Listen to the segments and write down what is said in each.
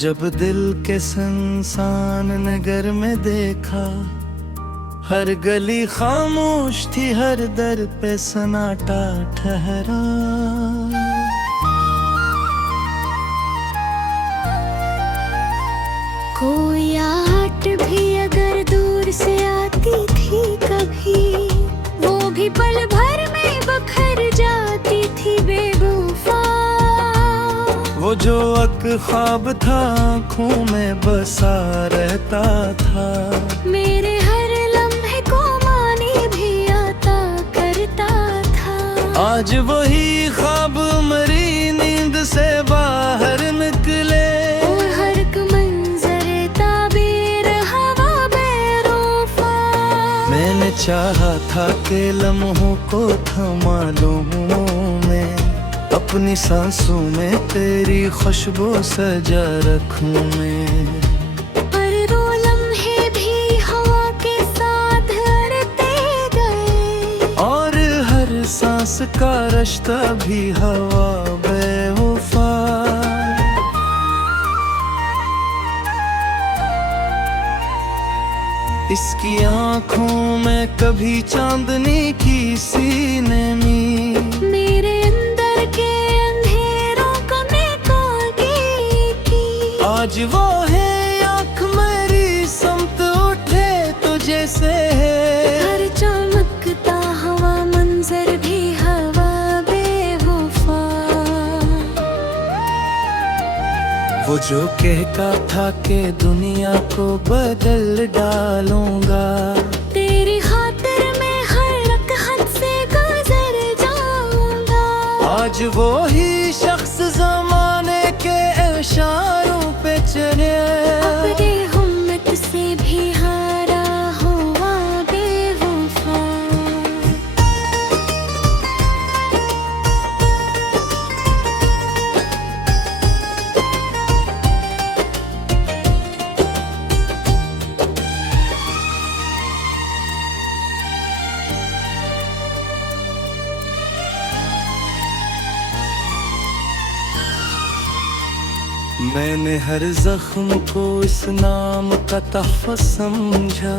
जब दिल के सुनसान नगर में देखा, हर गली खामोश थी, हर दर पे सन्नाटा ठहरा। कोई आहट भी अगर दूर से आती थी कभी, वो भी पल भर में बखर जाती थी बेवफा। वो जो एक ख्वाब था आँखों में बसा रहता था, मेरे हर लम्हे को मानी भी आता करता था। आज वही ख्वाब मरी नींद से बाहर निकले। और हर एक मंजर ताबीर हवा बेरूफा। मैंने चाहा था कि लम्हों को थमा लूं मैं, अपनी सांसों में तेरी खुशबू सजा रखूं मैं। पर वो लम्हे भी हवा के साथ उड़ते गए, और हर सांस का रिश्ता भी हवा बेवफा। इसकी आँखों में कभी चांदनी की सी नमी, मेरे अंदर के अंधेरों को निकाल की। आज वो है आँख मेरी समत उठे तो जैसे है। हर चमकता हवा मंजर भी हवा बेवफा। वो जो कहता था कि दुनिया को बदल डालूंगा, तेरी खातिर मैं हर एक हद से गुजर जाऊंगा। आज वो ही शख्स ज़माने के इशारों पे चले। अपने हिम्मत से भी हारा हुआ बेवफा। मैंने हर जख्म को इस नाम का तहफ़्फ़ुज़ समझा,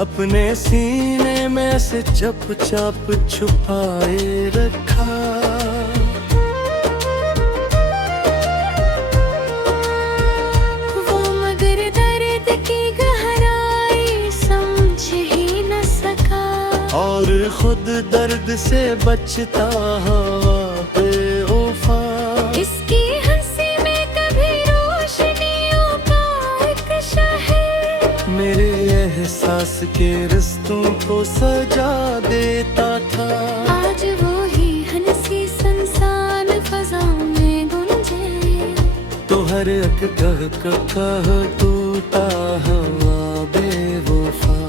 अपने सीने में से चुपचाप छुपाए रखा। वो मगर दर्द की गहराई समझ ही न सका, और खुद दर्द से बचता हवा बेवफा। इसकी हंसी में कभी रोशनियों का एक शहर, मेरे एहसास के रिश्तों को सजा देता था। आज वो ही हंसी संसान फजा में गुंजे, तो हर एक कह टूटा हवा बेवफा।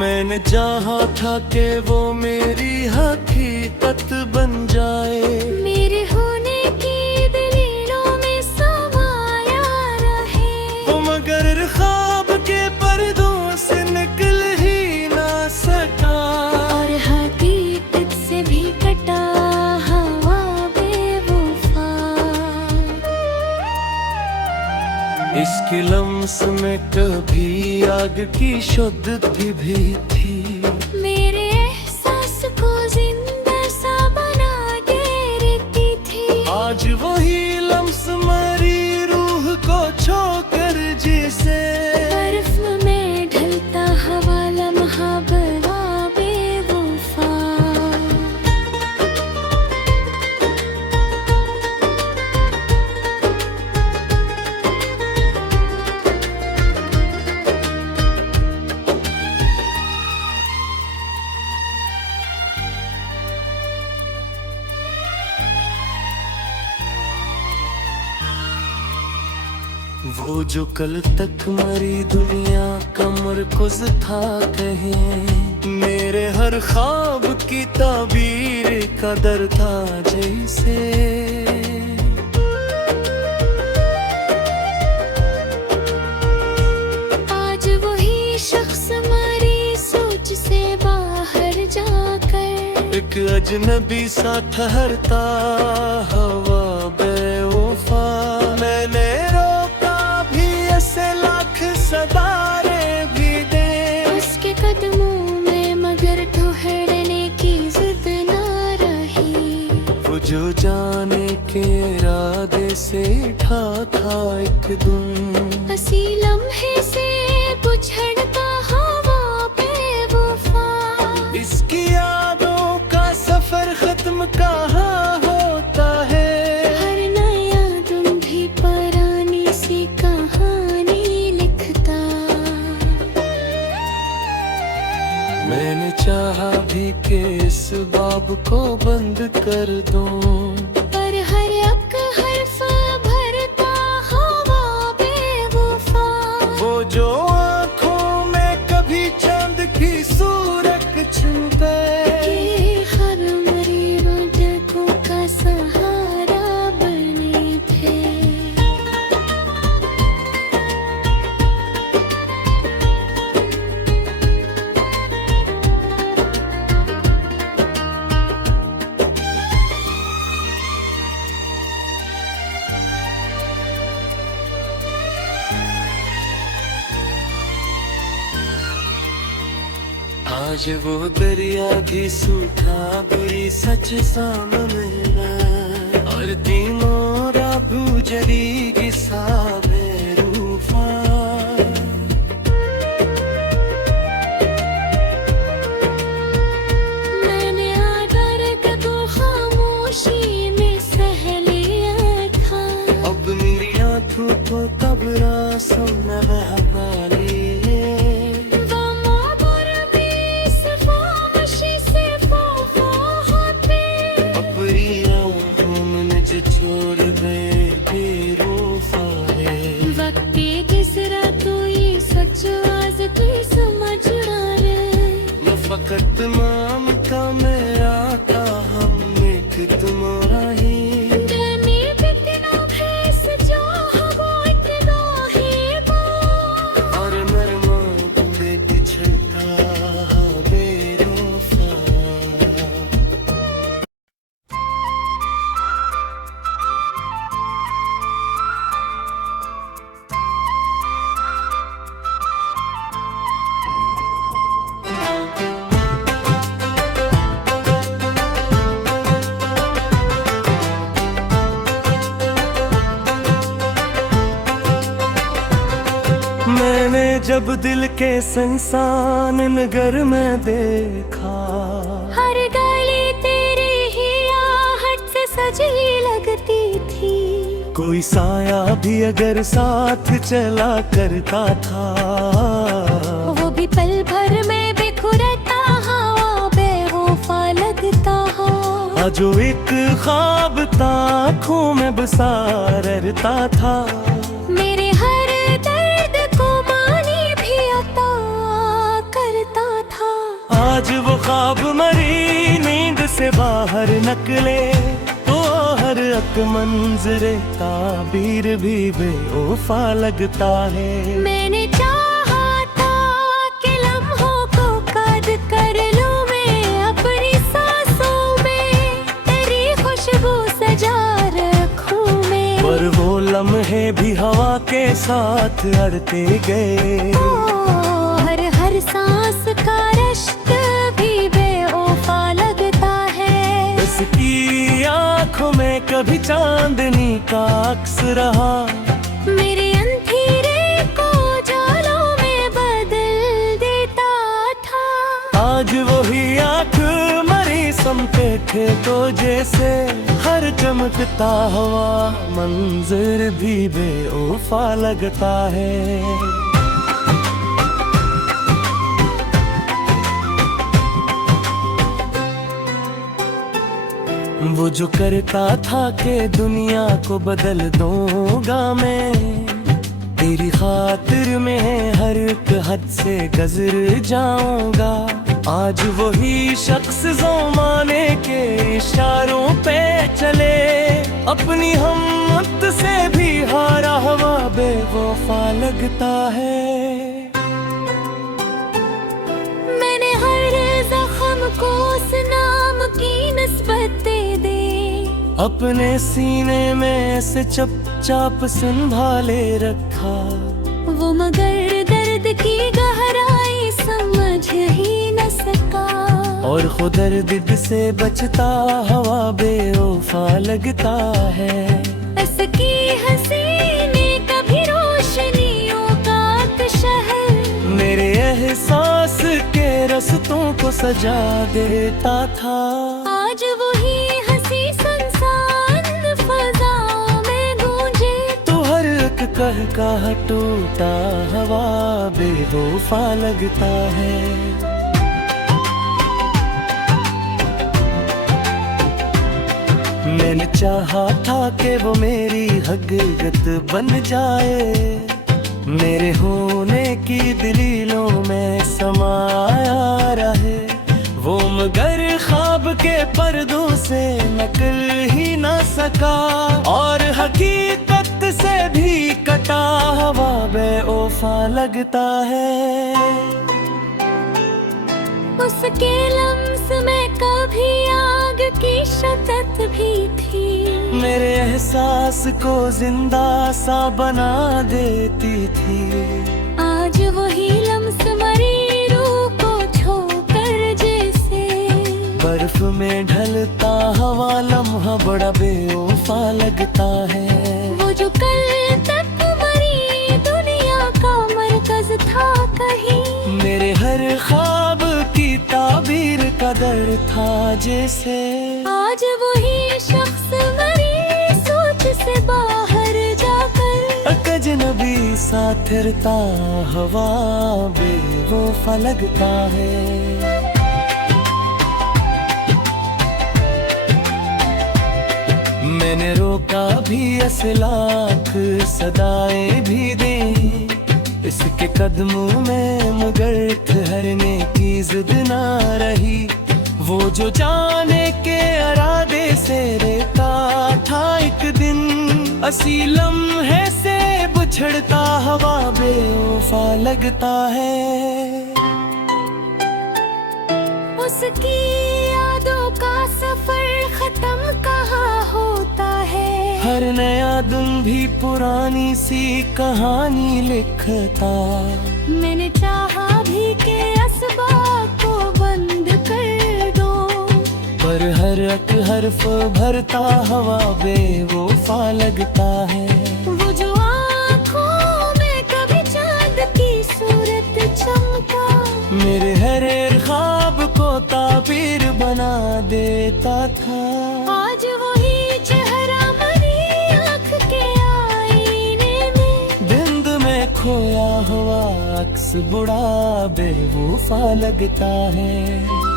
मैंने चाहा था कि वो मेरी हकीकत बन जाए, मेरे होने की दलीलों में समाया रहे। वो मगर ख्वाब के पर्दों से निकल ही ना सका, और हकीकत से भी कटा हवा बेवफा। इसके लम्स में कभी आग की शुद्धि भी थी, मेरे एहसास को जिंदा सा बना के रखती थी। आज वही लम्स मरी रूह को छोकर जिसे। बर्फ में ढलता हवा लम्हा बना बेवफा। वो जो कल तक मरी दुनिया का मरकुज़ था कहीं, मेरे हर ख्वाब की ताबीर का दर था जैसे। आज वही शख्स मरी सोच से बाहर जाकर, एक अजनबी सा ठहरता हवा बेवफा। मैंने रोका भी ऐसे लाख सदारे भी दे उसके कदमों में, मगर ठहरने की जिद ना रही। वो जो जाने के इरादे से उठा था एक दिन, हंसी लम्हे से बुझड़ता हवा बेवफा। इसकी यादों का सफर खत्म कहाँ होता है। हर नया तुम भी पुरानी सी कहानी लिखता। मैंने चाहा भी कि इस बाब को बंद कर दूं, पर हर एक हर्फ भरता हवा बेवफा। वो जो आँखों में कभी चांद की सूरत छुपे, ये हर मरी रोज़ों का सहारा बने थे। आज वो दरिया भी सूखा बुरी सच सामने है, और तीनों भूजरी गिसा बेरूफा। मैंने आदर को खामोशी में सह लिया था। अब मेरी आँखों को तब रासों में बहका लिए। छोड़ गए बेरूफा है वक्त के किसरा तू ये सच आज तू समझ डाले। न फकत नाम का मेरा था, हम एक तुम्हारा ही। जाने बितना भैंस जो हवा इतना ही बा। और मरमा पे बिछड़ता बेरूफा। मैंने जब दिल के संसान नगर में देखा, हर गली तेरी ही आहट से सजी लगती थी। कोई साया भी अगर साथ चला करता था, वो भी पल भर में बिखरता हवा बेवफा लगता है। जो एक ख्वाब था आँखों में बसारता था। मेरे हर दर्द को मानी भी अता करता था। आज वो ख्वाब मरी नींद से बाहर निकले, तो हर एक मंजरे ताबीर भी बेवफा लगता है। मैंने चाहा था कि लम्हों को कैद कर लूं मैं अपनी सांसों में, तेरी खुशबू सजा रखूं मैं। पर वो लम्हे भी हवा के साथ अड़ते गए। हर हर सांस का रिश्ता भी बेवफा लगता है। उसकी आँखों में कभी चांदनी का अक्स रहा, मेरे अंधेरे को जालों में बदल देता था। आज वही आँख मरी समपेटे तो जैसे हर चमकता हुआ मंजर भी बेवफा लगता है। वो जो करता था कि दुनिया को बदल दूंगा मैं, तेरी खातिर में हर एक हद से गुजर जाऊंगा। आज वही शख्स ज़माने के इशारों पे चले, अपनी हिम्मत से भी हारा हुआ बेवफा लगता है। मैंने हर जख्म को उस नाम की अपने सीने में ऐसे चुपचाप संभाले रखा। वो मगर दर्द की गहराई समझ ही न सका। और खुद दर्द से बचता हवा बेवफा लगता है। इसकी हसीने कभी रोशनियों का शहर मेरे एहसास के रस्तों को सजा देता था। आज वही हंसी संसान फजाओं में गूंजे। तो हर एक कह का टूटा हवा बेवफा लगता है। मैंने चाहा था कि वो मेरी हकीकत बन जाए, मेरे होने की दलीलों में समाया रहे। वो मगर ख्वाब के पर्दों से निकल ही ना सका, और हकीकत से भी कटा हवा बेवफा लगता है। उसके लम्स में कभी आग की शदत भी थी। मेरे एहसास को जिंदा सा बना देती थी। आज वही लम्स मरी रूह को छोकर जैसे बर्फ में ढलता हवा लम्हा बड़ा बेवफा लगता है। वो जो कल तक मरी दुनिया का मरकज था कहीं, मेरे हर ख्वाब की ताबीर का दर था जैसे। आज वही शख्स मरी सोच से बाहर जाकर अजनबी सा फिरता हवा बेवफा लगता है। मैंने रोका भी असलाख सदाएं भी दी, इसके कदमों में मगर ठहरने की जिद ना रही। वो जो जाने के इरादे से रहता था एक दिन, असी लम्हे से बिछड़ता हवा बेवफा लगता है। उसकी यादों का सफर खत्म कहाँ होता है। हर नया दिन भी पुरानी सी कहानी लिखता। मैंने चाहा भी कि असबाब को बंद कर दो, पर हर एक हर्फ भरता हवा बेवफा लगता है। वो जो आँखों में कभी चांद की सूरत चमका, मेरे हर एक ख्वाब को ताबीर बना देता था। आज वही चेहरा मरी आँख के आईने में, धुंध में खोया हुआ अक्स बुढ़ा बेवफा लगता है।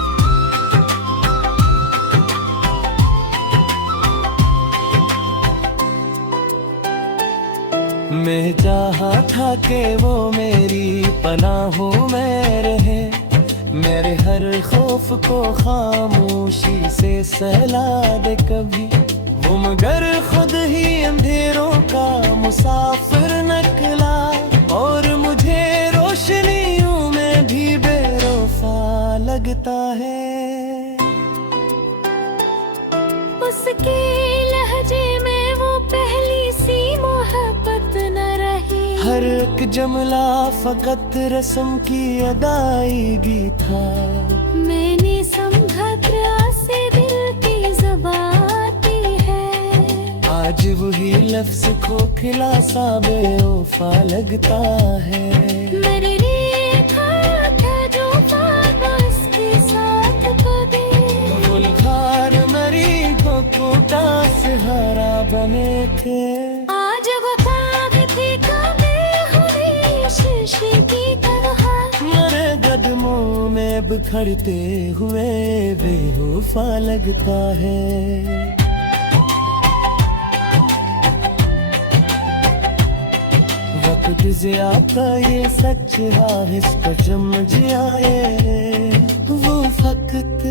मैं चाहा था कि वो मेरी पनाहों में रहे, मेरे हर खौफ को खामोशी से सहला दे कभी। वो मगर खुद ही अंधेरों का मुसाफिर निकला, और मुझे रोशनियों में भी बेवफा लगता है। उसके लहजे में वो पहली सी मोहब्बत न रही। हर एक जमला फकत रस्म की अदायगी था। मैंने समझा से दिल की ज़बाती है। आज वही लफ्ज खोखला सा बेवफा लगता है। मेरे लिए था जो ख्वाब उसके साथ कभी, गुलखार मरी को कोटा सहारा बने थे। आज वो ख्वाब थी कभी हुई शीशे की तरह, मेरे कदमों में बिखरते हुए बेवफा लगता है। वक्त से आता ये सच है, इस पर समझ आए वो फकत